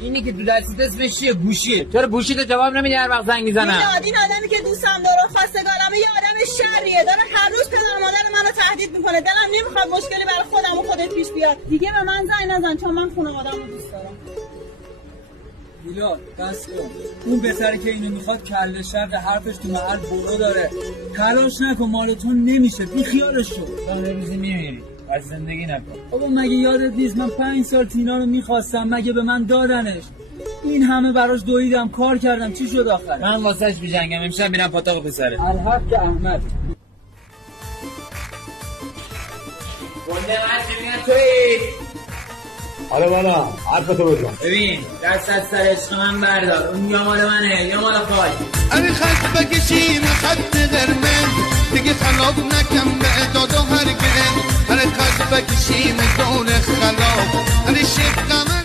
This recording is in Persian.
اینی که تو دستت اسمش چیه؟ گوشیه. چرا گوشیت جواب نمیدی هر وقت زنگ میزنم؟ این آدمی که دوستم داره خواستگارمه یه آدم شریه، داره هر روز پدر مادر منو تهدید میکنه. دلم نمیخواد مشکلی برای خودم و خودت پیش بیاد. دیگه به من زنگ نزن چون من خانواده‌مو دوست دارم. میلاد بس کن. اون بسری که اینو میخواد کله شق حرفش تو محل برو داره. تلاش نکن مالتون نمیشه. بی خیالش شو. داره روزی میمیری. از زندگی نکن. بابا مگه یادت نیست من 5 سال تینا رو میخواستم، مگه به من دادنش؟ این همه براش دویدم کار کردم، چی شد آخر؟ من واسش میجنگم. امشب میرم پاتاق پسره. الحق که احمد. بنده من چی میگن توی؟ حالا بالا حرفتو بزن. ببین دست از سر عشق من بردار. اون یا مال منه یا مال خواهی. اگه خط بکشیم خط قرمز دیگه خلاف نکم به اعداد و هرگز. اگه خط بکشیم دون خلاف اگه شب